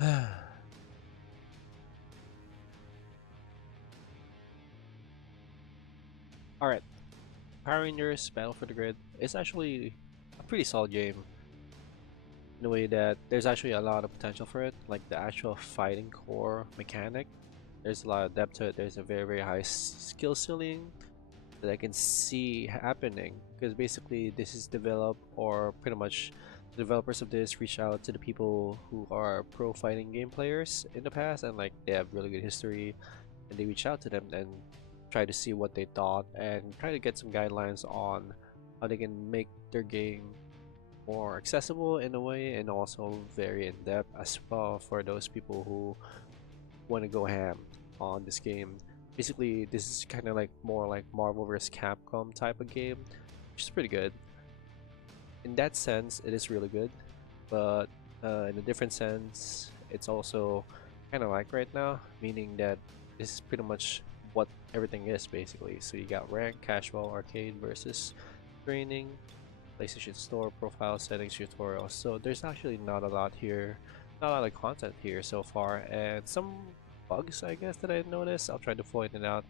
Alright, Power Rangers Battle for the Grid is actually a pretty solid game in a way that there's actually a lot of potential for it, like the actual fighting core mechanic. There's a lot of depth to it, there's a very high skill ceiling that I can see happening because basically this is developed, or pretty much the developers of this reach out to the people who are pro fighting game players in the past, and like they have really good history, and they reach out to them and try to see what they thought and try to get some guidelines on how they can make their game more accessible in a way, and also very in-depth as well for those people who want to go ham on this game. Basically, this is kind of like more like Marvel vs. Capcom type of game, which is pretty good. In that sense, it is really good, but in a different sense, it's also kind of like right now, meaning that this is pretty much what everything is basically. So you got rank, casual, arcade versus training, PlayStation Store, profile settings, tutorials. So there's actually not a lot here, not a lot of content here so far, and some bugs I guess that I noticed. I'll try to point it out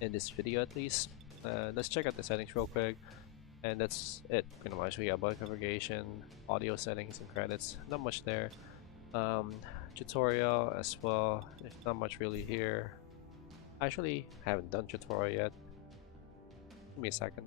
in this video at least. Let's check out the settings real quick, and that's it pretty much. We got bug configuration, audio settings, and credits. Not much there. Um, Tutorial as well. There's not much really here. Actually, I haven't done tutorial yet. Give me a second.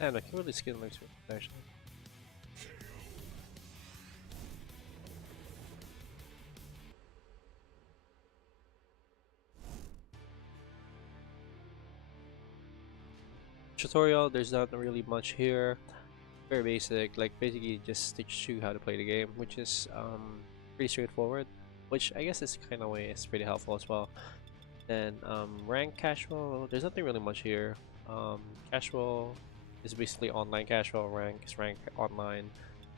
And I can really skin looks actually. Tutorial, there's not really much here. Very basic, like basically just teach you how to play the game, which is pretty straightforward. Which I guess is kind of way is pretty helpful as well. Then rank casual, there's nothing really much here. Casual is basically online casual, rank is rank online.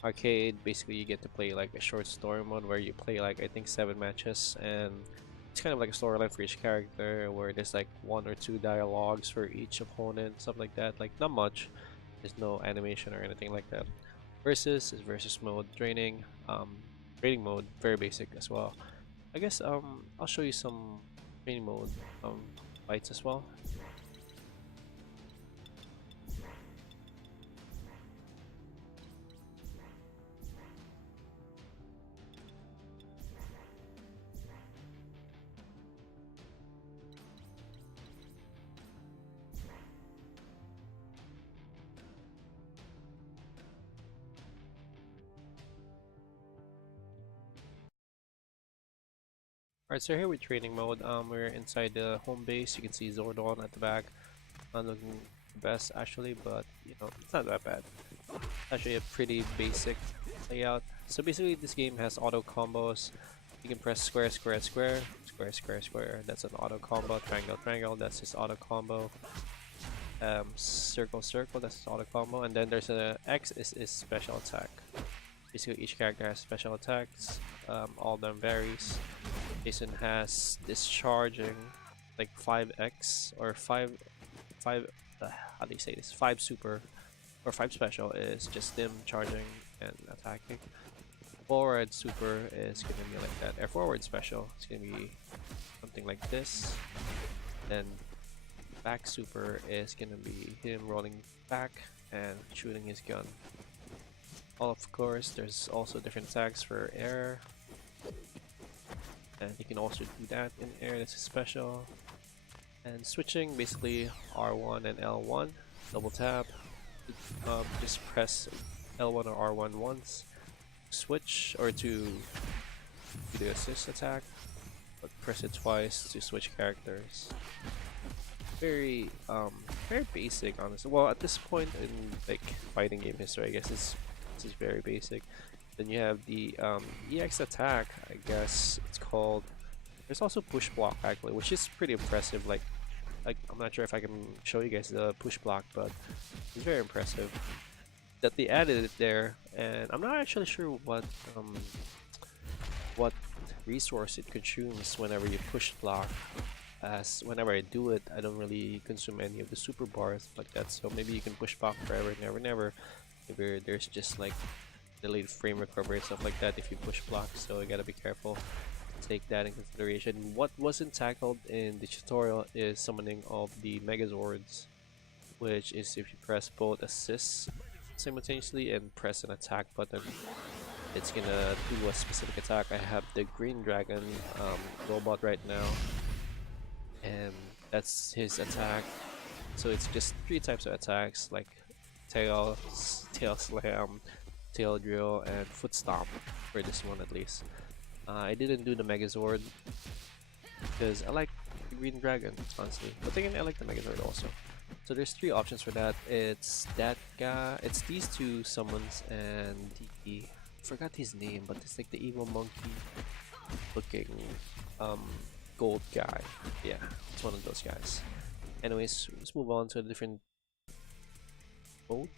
Arcade, basically you get to play like a short story mode where you play like I think 7 matches, and it's kind of like a storyline for each character where there's like 1 or 2 dialogues for each opponent, stuff like that. Like not much. There's no animation or anything like that. Versus is versus mode. Training mode, very basic as well. I guess I'll show you some training mode fights as well. Alright, so here with training mode, we're inside the home base. You can see Zordon at the back. Not looking the best actually, but you know, it's not that bad. Actually a pretty basic layout. So basically this game has auto combos. You can press square, square, square, square, square, square. That's an auto combo. Triangle, triangle. That's his auto combo. Circle, circle. That's his auto combo. And then there's a X is his special attack. Basically each character has special attacks. All of them varies. Jason has discharging like 5x or 5 how do you say this, 5 super or 5 special is just them charging and attacking. Forward super is gonna be like that. Air forward special is gonna be something like this. Then back super is gonna be him rolling back and shooting his gun. Of course, there's also different attacks for air, and he can also do that in air. That's a special. And switching, basically R1 and L1, double tap. Just press L1 or R1 once, switch, or to do the assist attack, but press it twice to switch characters. Very basic, honestly. Well, at this point in like fighting game history, I guess this is very basic. Then you have the EX attack, I guess it's called. There's also push block actually, which is pretty impressive. Like I'm not sure if I can show you guys the push block, but it's very impressive that they added it there. And I'm not actually sure what resource it consumes whenever you push block. As whenever I do it, I don't really consume any of the super bars like that. So maybe you can push block forever, never. Maybe there's just like delayed frame recovery and stuff like that if you push block. So you gotta be careful. Take that in consideration. What wasn't tackled in the tutorial is summoning of the Megazords, which is if you press both assists simultaneously and press an attack button, it's gonna do a specific attack. I have the Green Dragon robot right now, and that's his attack. So it's just 3 types of attacks, like tail slam, tail drill, and foot stomp for this one at least. I didn't do the Megazord because I like the Green Dragon, honestly. But again, I like the Megazord also. So there's 3 options for that. It's that guy. It's these 2 summons and the I forgot his name, but it's like the evil monkey looking gold guy. Yeah, it's one of those guys. Anyways, let's move on to a different mode.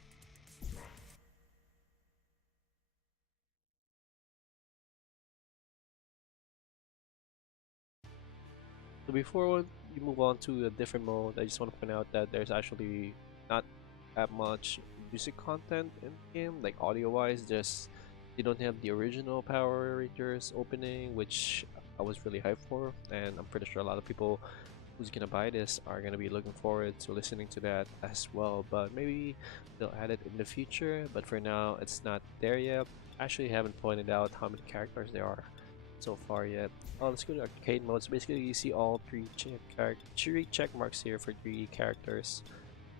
So before you move on to a different mode, I just want to point out that there's actually not that much music content in the game, like audio-wise. Just you don't have the original Power Rangers opening, which I was really hyped for, and I'm pretty sure a lot of people who's gonna buy this are gonna be looking forward to listening to that as well. But maybe they'll add it in the future. But for now, it's not there yet. Actually, haven't pointed out how many characters there are so far yet. Oh, let's go to arcade mode. So basically, you see all 3 check marks here for 3 characters.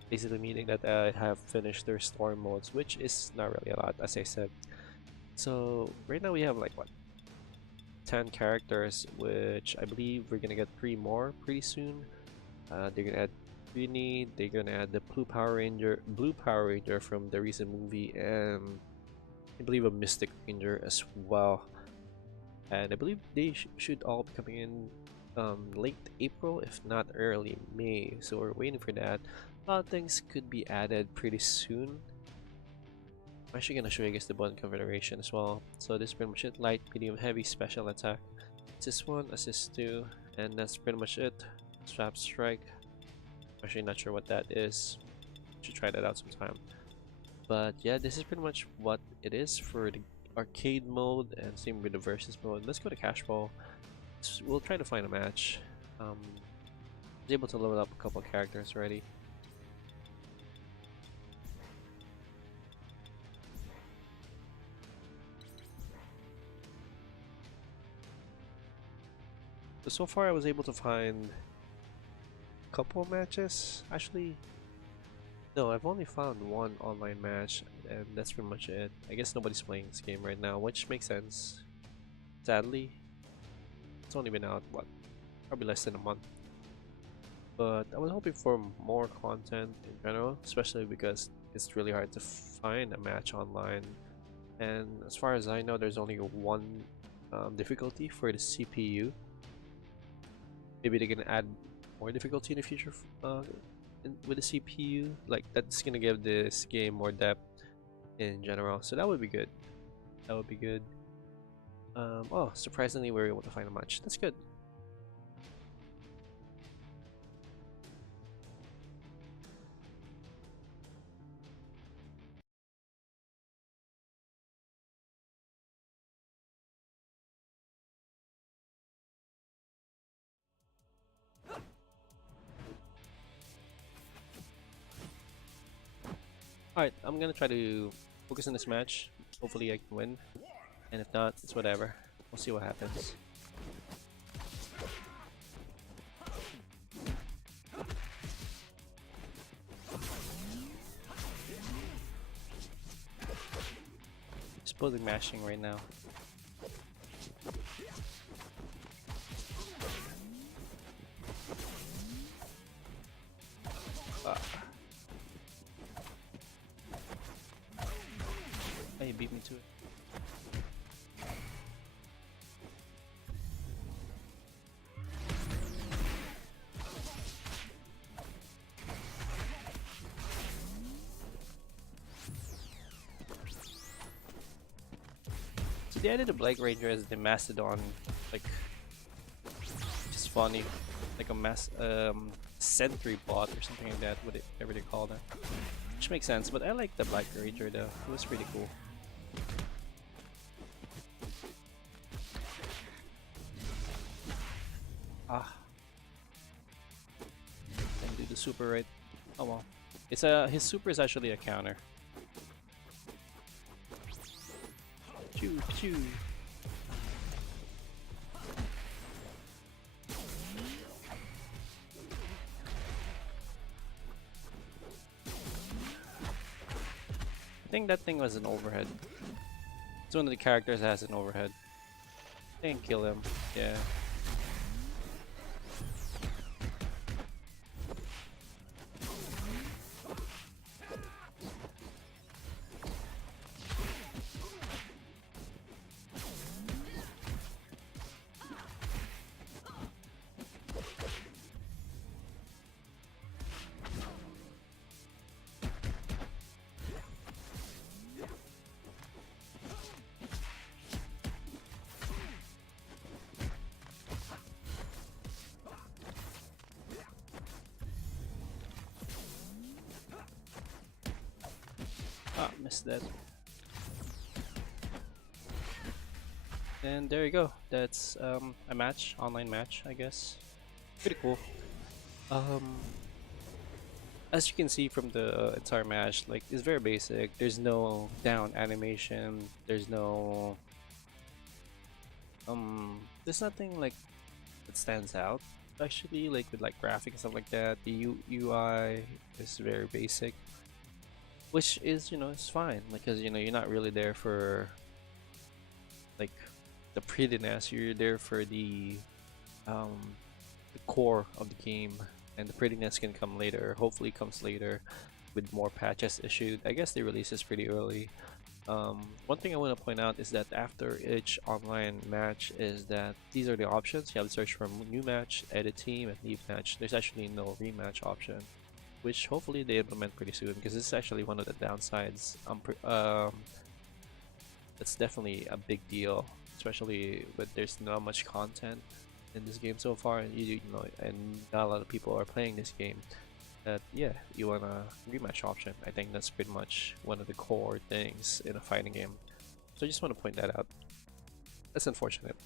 Basically meaning that I have finished their story modes, which is not really a lot, as I said. So right now we have like what, 10 characters, which I believe we're gonna get 3 more pretty soon. They're gonna add Greenie, they're gonna add the Blue Power Ranger from the recent movie, and I believe a Mystic Ranger as well. And I believe they should all be coming in late April, if not early May. So we're waiting for that. A lot of things could be added pretty soon. I'm actually gonna show you guys the button configuration as well. So this is pretty much it: light, medium, heavy, special attack. Assist 1, assist 2, and that's pretty much it. Swap strike. Actually not sure what that is. Should try that out sometime. But yeah, this is pretty much what it is for the arcade mode, and same with the versus mode. Let's go to casual. We'll try to find a match. Was able to load up a couple characters already. So far I was able to find a couple matches. Actually, no, I've only found one online match, and that's pretty much it. I guess nobody's playing this game right now, which makes sense. Sadly, it's only been out, what, probably less than a month. But I was hoping for more content in general, especially because it's really hard to find a match online. And as far as I know, there's only one difficulty for the CPU. Maybe they're gonna add more difficulty in the future with the CPU. Like, that's gonna give this game more depth in general. So that would be good. That would be good. Oh, surprisingly, we were able to find a match. That's good. Alright, I'm gonna try to focus on this match. Hopefully I can win. And if not, it's whatever. We'll see what happens. Just building mashing right now. Oh, he beat me to it. So the idea of the Black Ranger as the Mastodon, like, just funny, like a sentry bot or something like that, whatever they call that. Which makes sense, but I like the Black Ranger though. It was pretty cool. Ah, and do the super right. Oh well, it's his super is actually a counter. Choo choo. I think that thing was an overhead. It's one of the characters that has an overhead. I didn't kill him. Yeah. Ah, missed that. And there you go. That's a match, online match, I guess. Pretty cool. Um, as you can see from the entire match, like, it's very basic. There's no down animation. There's nothing like that stands out. Actually, like with like graphics and stuff like that, the UI is very basic, which is, it's fine, because you're not really there for like the prettiness. You're there for the core of the game, and the prettiness can come later. Hopefully, comes later with more patches issued. I guess they release this pretty early. One thing I want to point out is that after each online match is that these are the options. You have to search for new match, edit team, and leave match. There's actually no rematch option, which hopefully they implement pretty soon, because this is actually one of the downsides. It's definitely a big deal, especially with there's not much content in this game so far, and and not a lot of people are playing this game. that yeah, you want a rematch option. I think that's pretty much one of the core things in a fighting game. So I just want to point that out. That's unfortunate.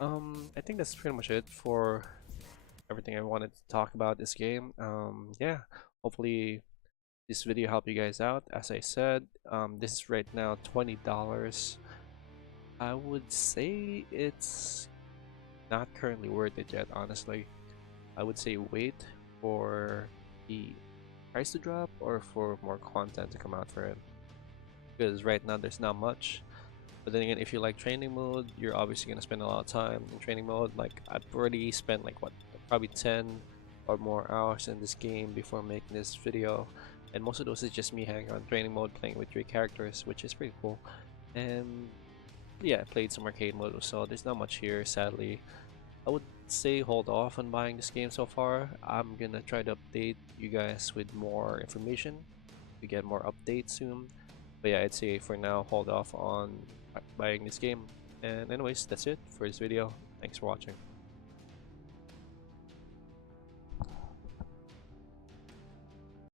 I think that's pretty much it for everything I wanted to talk about this game. Yeah, hopefully this video helped you guys out. As I said, this is right now $20. I would say it's not currently worth it yet, honestly. I would say wait for the price to drop or for more content to come out for it. Because right now there's not much. But then again, if you like training mode, you're obviously gonna spend a lot of time in training mode. Like I've already spent like what, probably 10 or more hours in this game before making this video. And most of those is just me hanging on training mode playing with 3 characters, which is pretty cool. And yeah, I played some arcade mode, so there's not much here, sadly. I would say hold off on buying this game so far. I'm gonna try to update you guys with more information. We get more updates soon. But yeah, I'd say for now, hold off on buying this game. And anyways, that's it for this video. Thanks for watching.